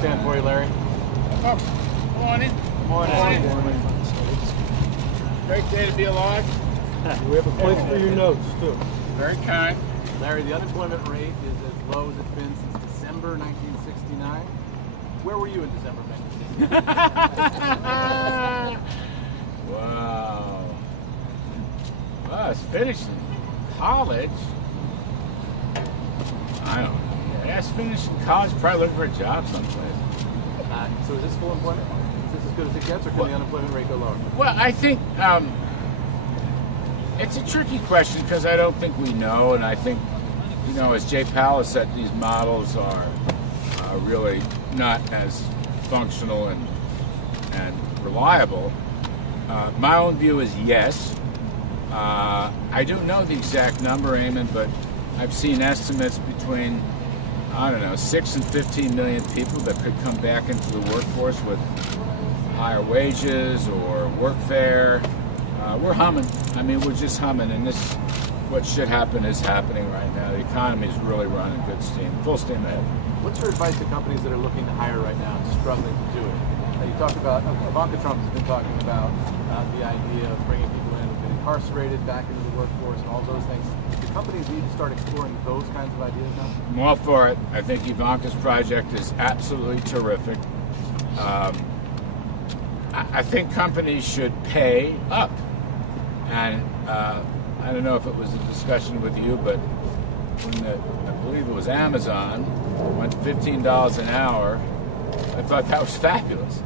stand for you, Larry. Oh, morning. Morning. Great day to be alive. We have a place for your notes, too. Very kind. Larry, the unemployment rate is as low as it's been since December 1969. Where were you in December 1969? Wow. Well, I was finishing college. I don't know. Yeah, I was finishing college, probably looking for a job someplace. So is this full employment? Is this as good as it gets, or can the unemployment rate go lower? Well, I think it's a tricky question because I don't think we know, and I think, you know, as Jay Powell said, these models are really not as functional and reliable. My own view is yes. I don't know the exact number, Eamon, but I've seen estimates between, I don't know, 6 and 15 million people that could come back into the workforce with higher wages or workfare. We're humming. I mean, we're just humming, and this, what should happen is happening right now. The economy is really running good steam, full steam ahead. What's your advice to companies that are looking to hire right now and struggling to do it? You talked about, Ivanka Trump has been talking about the idea of bringing people in who've been incarcerated back into the workforce and all those things. Do companies need to start exploring those kinds of ideas now? I'm all for it. I think Ivanka's project is absolutely terrific. I think companies should pay up. And I don't know if it was a discussion with you, but when I believe it was Amazon went $15 an hour, I thought that was fabulous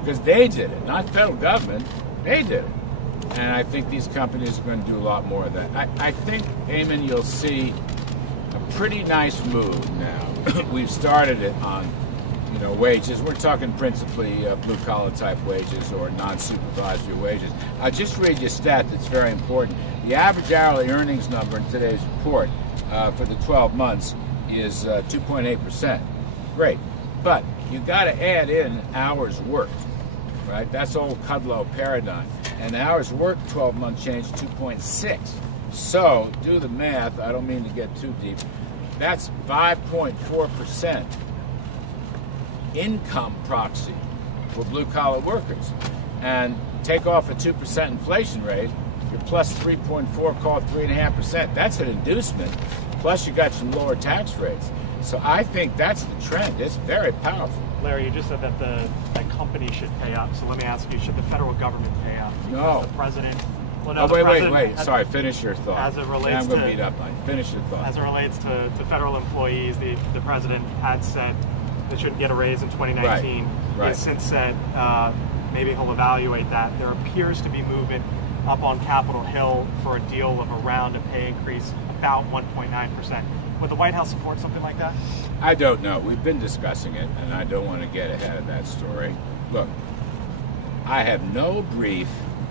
because they did it, not federal government. They did it, and I think these companies are going to do a lot more of that. I think, Eamon, you'll see a pretty nice move now. We've started it on, you know, wages. We're talking principally blue-collar type wages or non-supervisory wages. I'll just read you a stat that's very important. The average hourly earnings number in today's report for the 12 months is 2.8%. Great. But you got to add in hours worked, right? That's old Kudlow paradigm. And hours worked 12-month change 2.6. So do the math. I don't mean to get too deep. That's 5.4% income proxy for blue-collar workers. And take off a 2% inflation rate, you're plus 3.4, call it 3.5%. That's an inducement. Plus you got some lower tax rates. So I think that's the trend. It's very powerful. Larry, you just said that that company should pay up. So let me ask you, should the federal government pay up? Because no. The president... Well, no, oh, the wait. Sorry, finish your thought. As it relates I'm going to beat up on you. Finish your thought. As it relates to federal employees, the president had said they shouldn't get a raise in 2019. Right. He has since said maybe he'll evaluate that. There appears to be movement up on Capitol Hill for a deal of around a pay increase about 1.9%. Would the White House support something like that? I don't know. We've been discussing it, and I don't want to get ahead of that story. Look, I have no brief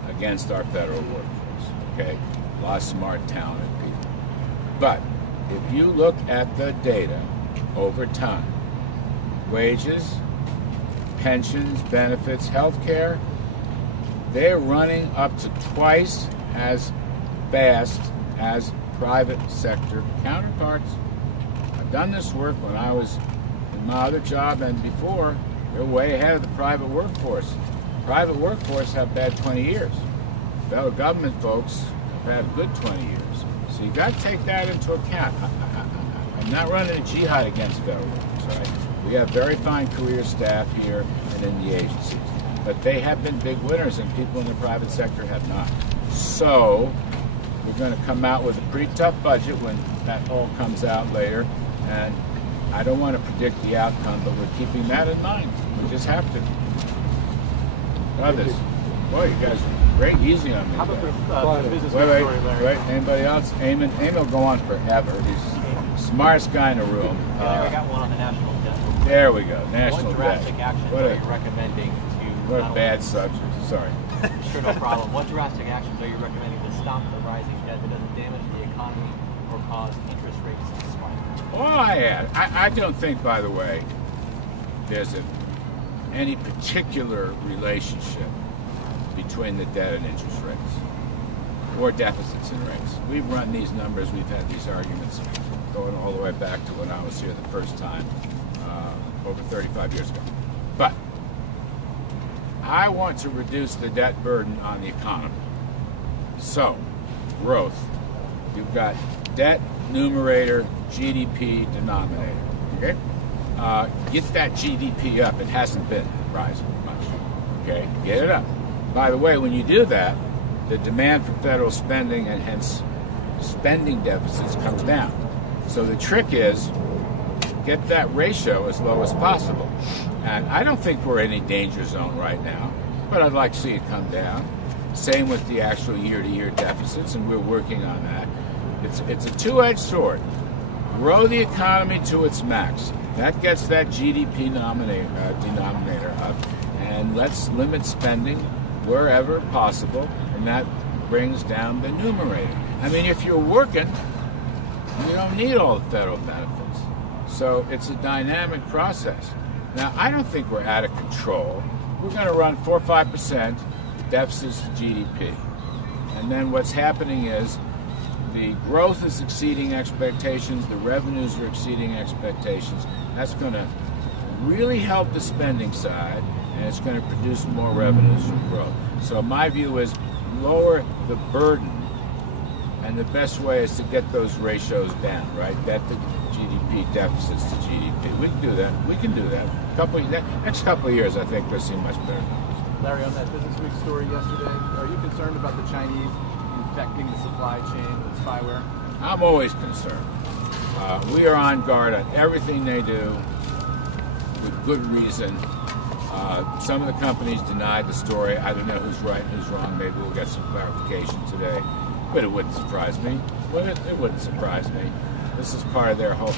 against our federal workforce, okay? A lot of smart, talented people. But if you look at the data over time, wages, pensions, benefits, health care, they're running up to twice as fast as private sector counterparts. I've done this work when I was in my other job and before. They're way ahead of the private workforce. Private workforce have bad 20 years. Federal government folks have had a good 20 years. So you got to take that into account. I'm not running a jihad against federal workers, right? We have very fine career staff here and in the agencies. But they have been big winners and people in the private sector have not. So we're going to come out with a pretty tough budget when that all comes out later. And I don't want to predict the outcome, but we're keeping that in mind. We just have to. Others. Boy, you guys are great, easy on me. How about the business wait, story, Larry? Wait, anybody else? Eamon will go on forever. He's the smartest guy in the room. Yeah, I got one on the national debt. There we go, national What debt. drastic actions are you recommending to... What a bad subject, sorry. Sure, no problem. What drastic actions are you recommending to stop the rising debt that doesn't damage the economy or cause interest rates to spike? All I don't think, by the way, there's any particular relationship between the debt and interest rates or deficits and rates. We've run these numbers, we've had these arguments going all the way back to when I was here the first time. over 35 years ago. But I want to reduce the debt burden on the economy. So, growth. You've got debt numerator, GDP denominator. Okay? Get that GDP up. It hasn't been rising much. Okay? Get it up. By the way, when you do that, the demand for federal spending and hence spending deficits comes down. So the trick is get that ratio as low as possible. And I don't think we're in any danger zone right now, but I'd like to see it come down. Same with the actual year-to-year deficits, and we're working on that. It's a two-edged sword. Grow the economy to its max. That gets that GDP denominator up, and let's limit spending wherever possible, and that brings down the numerator. I mean, if you're working, you don't need all the federal benefits. So it's a dynamic process. Now, I don't think we're out of control. We're going to run 4 or 5% deficits to GDP. And then what's happening is the growth is exceeding expectations, the revenues are exceeding expectations. That's going to really help the spending side, and it's going to produce more revenues from growth. So my view is lower the burden, and the best way is to get those ratios down, right? That the GDP deficits to GDP. We can do that. We can do that. Next couple of years, I think we'll see much better numbers. Larry, on that Business Week story yesterday, are you concerned about the Chinese infecting the supply chain with spyware? I'm always concerned. We are on guard on everything they do with good reason. Some of the companies denied the story. I don't know who's right and who's wrong. Maybe we'll get some clarification today. But it wouldn't surprise me. It wouldn't surprise me. This is part of their whole,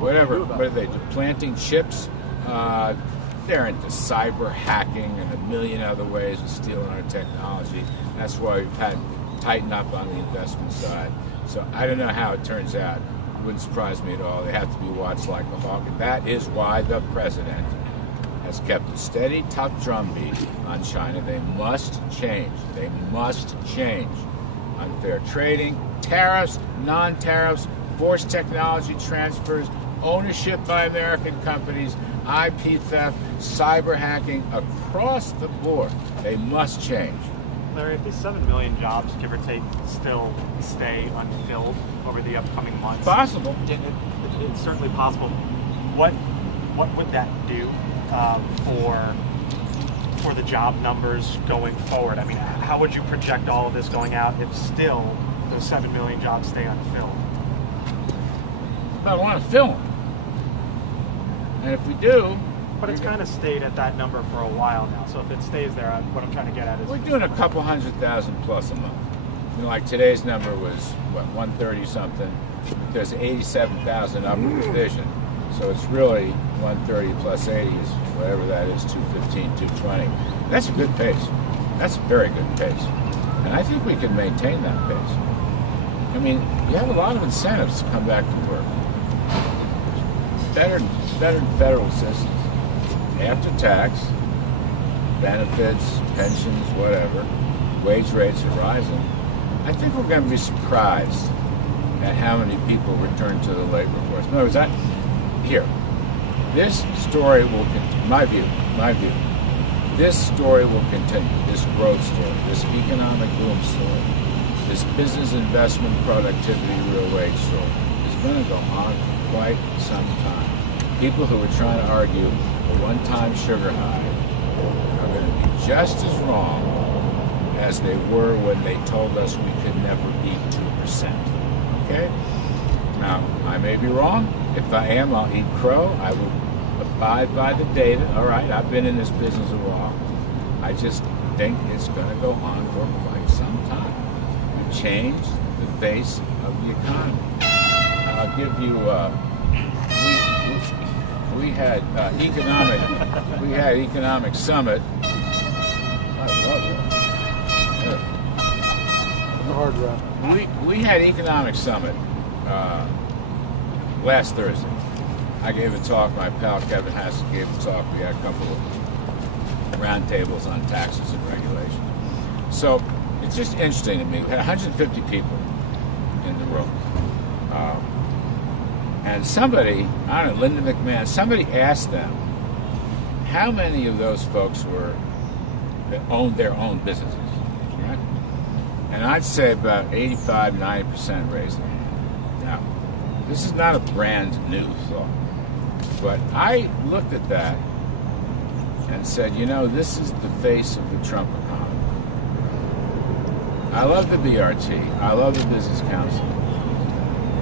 whatever. What are they do? Planting chips? They're into cyber hacking and a million other ways of stealing our technology. That's why we've had to tighten up on the investment side. So I don't know how it turns out. It wouldn't surprise me at all. They have to be watched like a hawk. And that is why the president has kept a steady, tough drumbeat on China. They must change. They must change. Unfair trading, tariffs, non-tariffs, forced technology transfers, ownership by American companies, IP theft, cyber hacking across the board. They must change. Larry, if these 7 million jobs, give or take, still stay unfilled over the upcoming months, Possible. It's certainly possible. What would that do for the job numbers going forward? I mean, how would you project all of this going out if still those 7 million jobs stay unfilled? I want to fill them. And if we do... But it's kind of stayed at that number for a while now. So if it stays there, what I'm trying to get at is... We're doing a couple 100,000 plus a month. Like today's number was, 130 something. There's 87,000 upper division. So it's really 130 plus 80 is whatever that is, 215, 220. That's a good pace. That's a very good pace. And I think we can maintain that pace. I mean, you have a lot of incentives to come back to work. Better than federal assistance. After tax, benefits, pensions, whatever, wage rates are rising. I think we're going to be surprised at how many people return to the labor force. In other words, this story will continue, my view, this story will continue, this growth story, this economic boom story, this business investment productivity real wage story is going to go on for quite some time. People who are trying to argue a one-time sugar high are going to be just as wrong as they were when they told us we could never beat 2%. Okay? Now, I may be wrong. If I am, I'll eat crow. I will abide by the data. All right, I've been in this business a while. I just think it's going to go on for quite some time. We've changed the face of the economy. I'll give you, we had economic summit. I love it. Hard rock. We had economic summit last Thursday. I gave a talk. My pal Kevin Hassett gave a talk. We had a couple of roundtables on taxes and regulations. So it's just interesting to me. We had 150 people in the room. And somebody, I don't know, Linda McMahon, somebody asked them how many of those folks that owned their own businesses, right? And I'd say about 85, 90% raised them. Now, this is not a brand new thought, but I looked at that and said, you know, this is the face of the Trump economy. I love the BRT. I love the Business Council.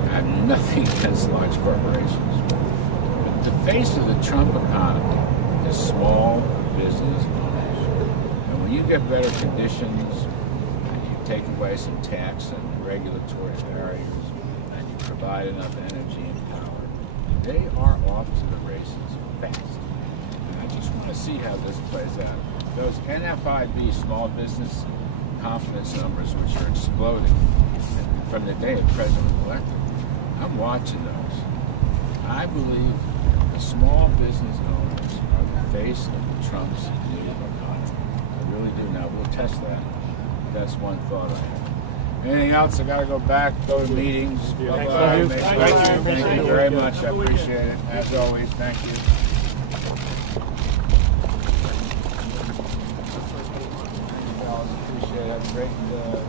I have nothing against large corporations. But the face of the Trump economy is small business owners. And when you get better conditions, and you take away some tax and regulatory barriers, and you provide enough energy and power, they are off to the races fast. And I just want to see how this plays out. Those NFIB small business confidence numbers, which are exploding from the day of President elected, I'm watching those. I believe the small business owners are the face of Trump's new economy. I really do. Now, we'll test that. That's one thought I have. Anything else? I got to go back, go to meetings. Bye-bye. Thank you very much. I appreciate it. As always, thank you. Appreciate it. Have a great day.